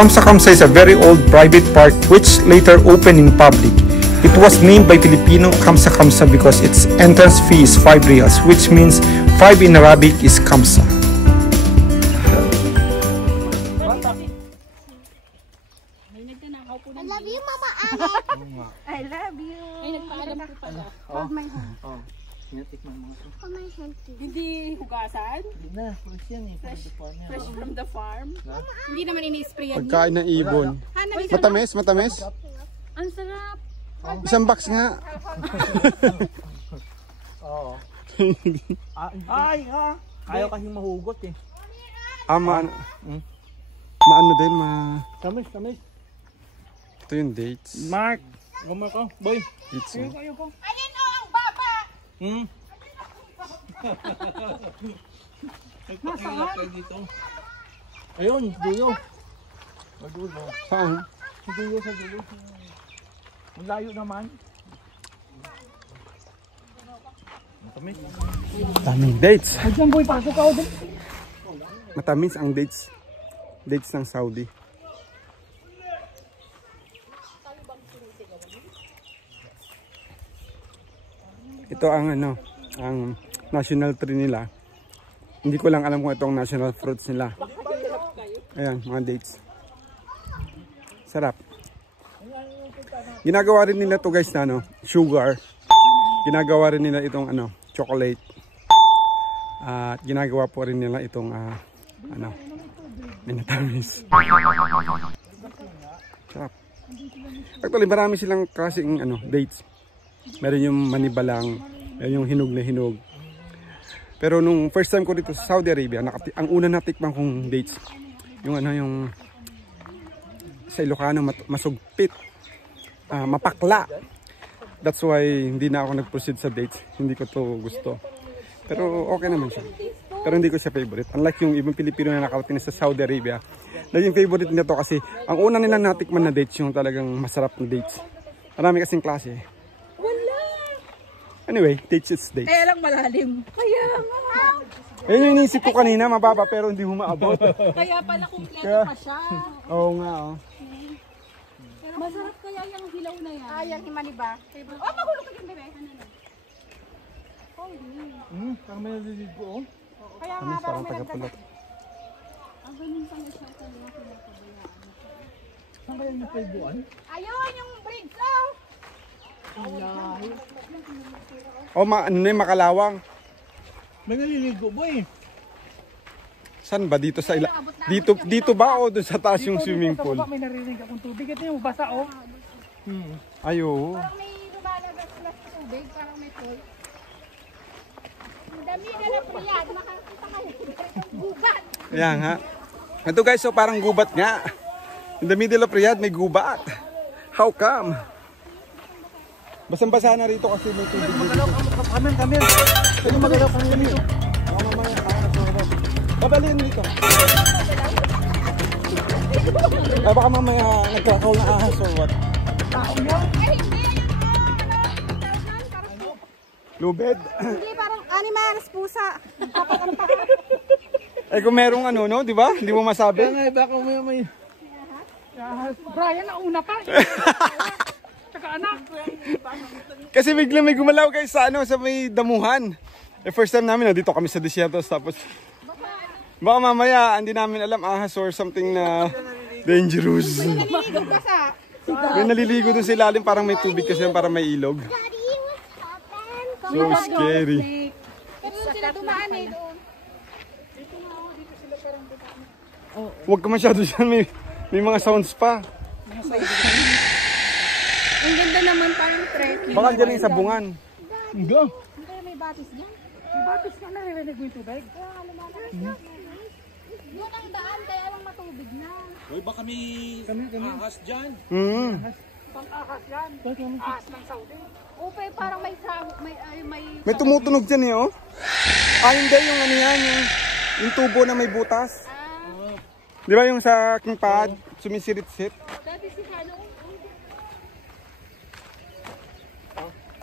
Kamsa Kamsa is a very old private park which later opened in public. It was named by Filipino Kamsa Kamsa because its entrance fee is 5 reals, which means 5 in Arabic is Kamsa. I love you, Mama Alex. I love you. Ay, nagpaalam ko pala. Hold my hand. Hold my hand too. Hindi hugasan? Hindi na, fresh yan eh. Fresh from the farm? Hindi naman ini-spray yan. Pagkain ng ibon. Matamis, matamis. Ang sarap. Isang box nga. Oo. Ayaw kasing mahugot eh. Maano din, Tamis, tamis. ito yung dates. Mark! Gumar ko, boy. Dates. Ayoko. Alin o ang baba? Nagpakilap kayo dito. Ayun, dulo. Dulo. Saan? Sa dulo, sa dulo. Malayo naman. Matamis. Daming dates. Diyan boy, pasok ako dun. Matamis ang dates. Dates ng Saudi. Ito ang ang national tree nila. Hindi ko lang alam kung itong national fruits nila. Ayan, mga dates. Sarap. Ginagawa rin nila to guys na sugar. Ginagawa rin nila itong chocolate. At ginagawa po rin nila itong minatamis. Sarap. Actually, marami silang klaseng dates. Meron yung manibalang, meron yung hinog na hinog. Pero nung first time ko dito sa Saudi Arabia, ang una natikman kong dates, yung yung sa Ilocano masugpit, mapakla. That's why hindi na ako nag-proceed sa dates. Hindi ko to gusto. Pero okay naman siya. Pero hindi ko siya favorite. Unlike yung ibang Pilipino na nakarating sa Saudi Arabia, naging favorite nito kasi ang una nilang natikman na dates yung talagang masarap na dates. Marami kasing klase. Anyway, dates is dates. Kaya lang malalim. Kaya nga. Ayun yung inisip ko kanina, mababa pero hindi humaabot. Kaya pala kumpleto pa siya. Oo nga, Masarap kaya yung hilaw na yan. Ayan, himani ba? Oh, mahulog ka din, bebe. Parang may naliligo oh. Kaya nga, Parang parang may tagapulot. Ang ganun pa na siya talaga pinapabayaan. Saan kaya yung paybuan? Ayun, yung bridge, oh. Makalawang. May naliligo boy. Saan ba? Dito sa dito ba o doon sa taas yung swimming pool? May narinig akong tubig. Ito yung basa oh. Ayo. Parang may lumalabas na tubig, parang may pool. Ang dami na lang, Priyad. Makakita kayo. Gubat. Ayan nga. Ito guys, so parang gubat nga. In the middle of Riyadh, may gubat. How come? Basang-basa na rito kasi may tubig dito. Kami. Pwede magalaw kami dito. Babaliin dito. Baka mamaya nagkakaw na ahas or what? Lubed. Hindi, parang animals, pusa. Kung merong di ba? Hindi mo masabi. Baka may... Brian, nauna pa. Tsaka anak. Kasi bigla may gumalaw guys sa may damuhan. First time namin dito kami sa desierto tapos baka mamaya hindi namin alam ahas or something na dangerous. Naliligo ka sa... May naliligo dun sa ilalim parang may tubig kasi parang may ilog. So scary. Pero doon sila dumaan eh, doon. Huwag ka masyado dyan, may mga sounds pa. Ang ganda naman parang trekking. Baka dyan yung sabungan. Hindi. Hindi, may batis dyan. May batis na naririnig mo yung tubig. Kaya nga lumalabas na. Yun ang daan, kaya lang matubig na. Uy, baka may ahas dyan. Pang-ahas yan. Ahas ng Saudi. Upe, parang may May tumutunog dyan oh. Hindi yung yan, yung tubo na may butas. Di ba yung sa aking pad, sumisirit-sit? dati si Halo.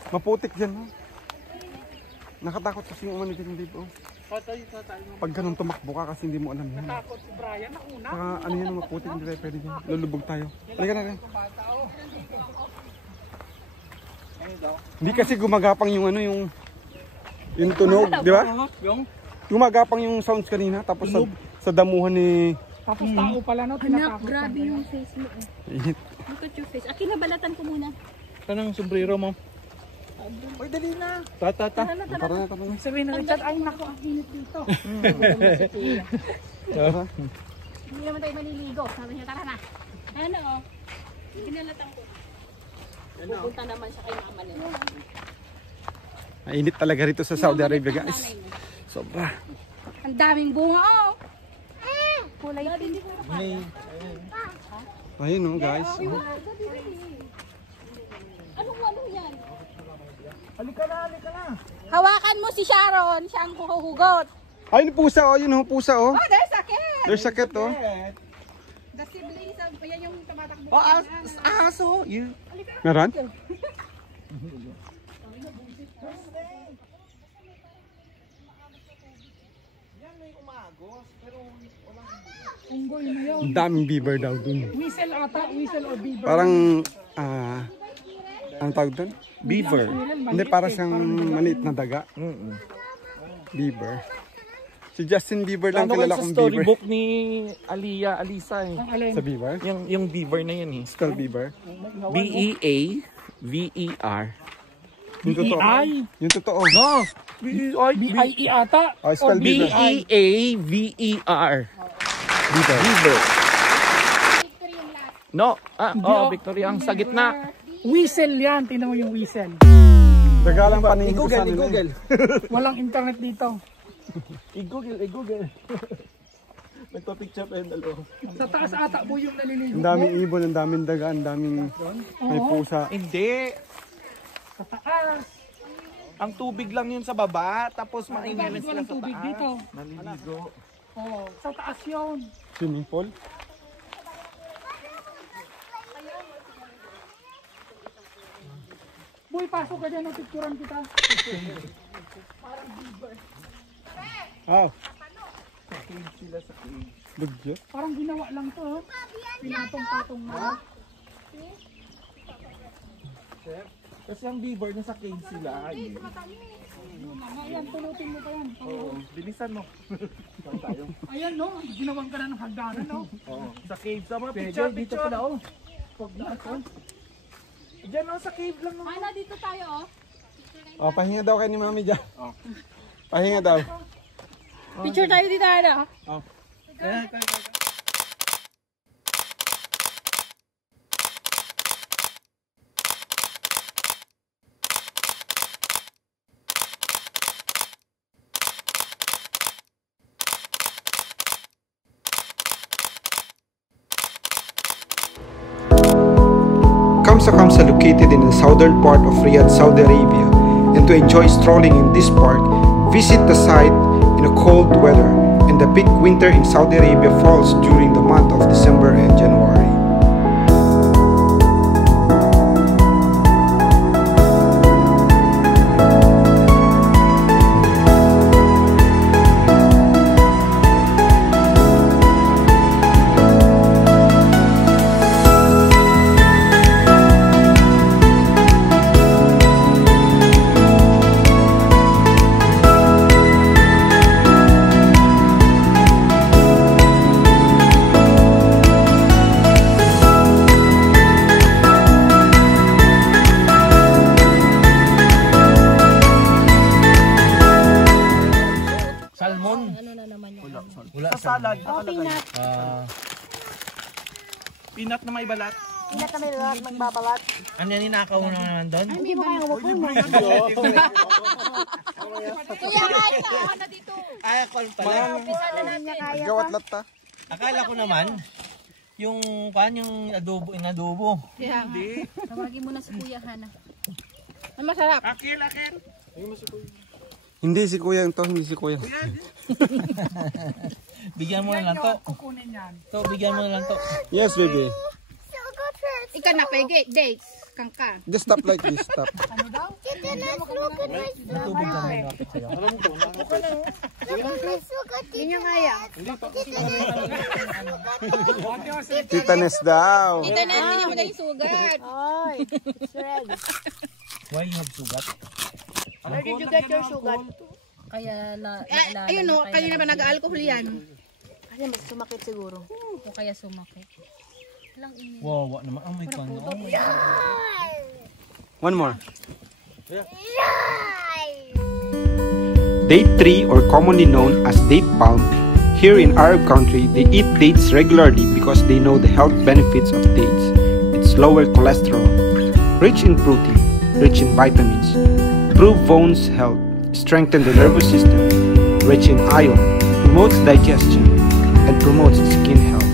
Maputik dyan. Nakatakot kasi yung umanitin dito. Pag ganun tumakbo ka kasi hindi mo alam yun. Takot si Brian na una. Saka ano yan, maputi, hindi tayo pwede dyan. Lulubog tayo. Halika na rin. Hindi kasi gumagapang yung ano, yung tunog, di ba? Yung? Gumagapang yung sounds kanina, tapos sa damuhan ni... Tapos tao pala no, Anak, tinatakot grabe ka. yung face mo. Init. Look at your face. Akin na balatan ko muna. Anong sombrero mo? Uy, dali na. Tata. Tara na. Sabihin na Richard, ay naku, ang init dito. Hindi naman tayo maliligo. Sabi niya, tara na. Ano oh? Pinalatan ko. Pupunta naman siya kay mama nila. Mainit talaga rito sa Saudi Arabia, guys. Sobra. Ang daming bunga, oh. Kulay pink. Ayun oh, guys. Ano yan? Halika na. Hawakan mo si Sharon. Siya ang huhugot. Ayun, pusa oh. Yun oh, pusa oh. Oh, there's a cat. There's a cat oh. The siblings, yan yung tumatakbo. Oh, aso. You. Meron? Unggoy na yun. Ang daming beaver daw dun. Whistle ata, whistle or beaver. Parang, ang tawag dun? Beaver. Hindi, para siyang maliit na daga. Beaver. Si Justin Bieber lang kilala kong beaver. storybook ni Alisa eh. Ang alin. Sa beaver? Yung beaver na yun eh. Skull beaver. B-E-A-V-E-R. Yung totoo. Yung totoo. No! B-I-E ata. Oh, skull beaver. B-E-A-V-E-R. Beaver. Beaver. Victory yung last. No! Victory ang sa gitna. Whistle yan. Tingnan mo yung whistle. Daga lang paningin ko sa nila. Walang internet dito. I-google. Nagpa-picture pa yung dalawa. Sa taas ata mo yung naliligo. Ang daming ibon, ang daming daga, ang daming may pusa. Hindi. Sa taas. Ang tubig lang yun sa baba. Tapos Bakit maingay sila walang sa tubig taas. dito? Naliligo. Oh, sa taas yun. Swimming pool. Boy, pasok ka dyan. Picturean kita. Ah. Dugyo. Parang ginawa lang to. Oh. Pinatong-patong na. Kasi ang beaver nasa cave sila. Ayan, tulutin mo pa yan. Oo. Bilisan mo. Ayan no, ginawan ka na ng hagdanan no. Oo. Sa cave. Sa mga Picture, picture. dito pala oh. Diyan lang sa cave lang. Ana, dito tayo, oh. Oh, pahinga daw kay ni Mami dyan. Pahinga daw. Picture tayo dito, ano? Kamsa located in the southern part of Riyadh, Saudi Arabia, and to enjoy strolling in this park, visit the site in a cold weather, and the peak winter in Saudi Arabia falls during the month of December and January. Sa salad nakalagay. Peanut na may balat. Hindi kami magbabalat. Ano yan, ninakaw mo naman doon? Hindi mo kaya huwag mo. Kuya, kahit ako na dito. Ay, ako pala. Gawat latta. Akala ko naman, yung adobo, inadobo. Hindi. Tawagin mo na si Kuya Hana. Ang masarap. Akil. Hindi si Kuya to, hindi si Kuya. Bigyan mo na lang to. Kukunin yan. To, bigyan mo na lang to. Yes, baby. Ika na pege, dates. Kangka. Just stop like this, stop. May tubig ka na yung kapit sa'yo. Hindi niya kaya. Titanes daw. Tita na, hindi niya magaling sugat. Ay, it's red. Why you have sugat? Where did you get your sugar? Kaya Ayun o, kanina ba nag-alcohol yan? Kasi mas sumakit siguro. O kaya sumakit. Wow, naman. Oh my God. Oh my God. One more. Date tree, or commonly known as date palm, here in Arab country, they eat dates regularly because they know the health benefits of dates. It's lower cholesterol, rich in protein, rich in vitamins, improve bones health, strengthen the nervous system, rich in iron, promotes digestion, and promotes skin health.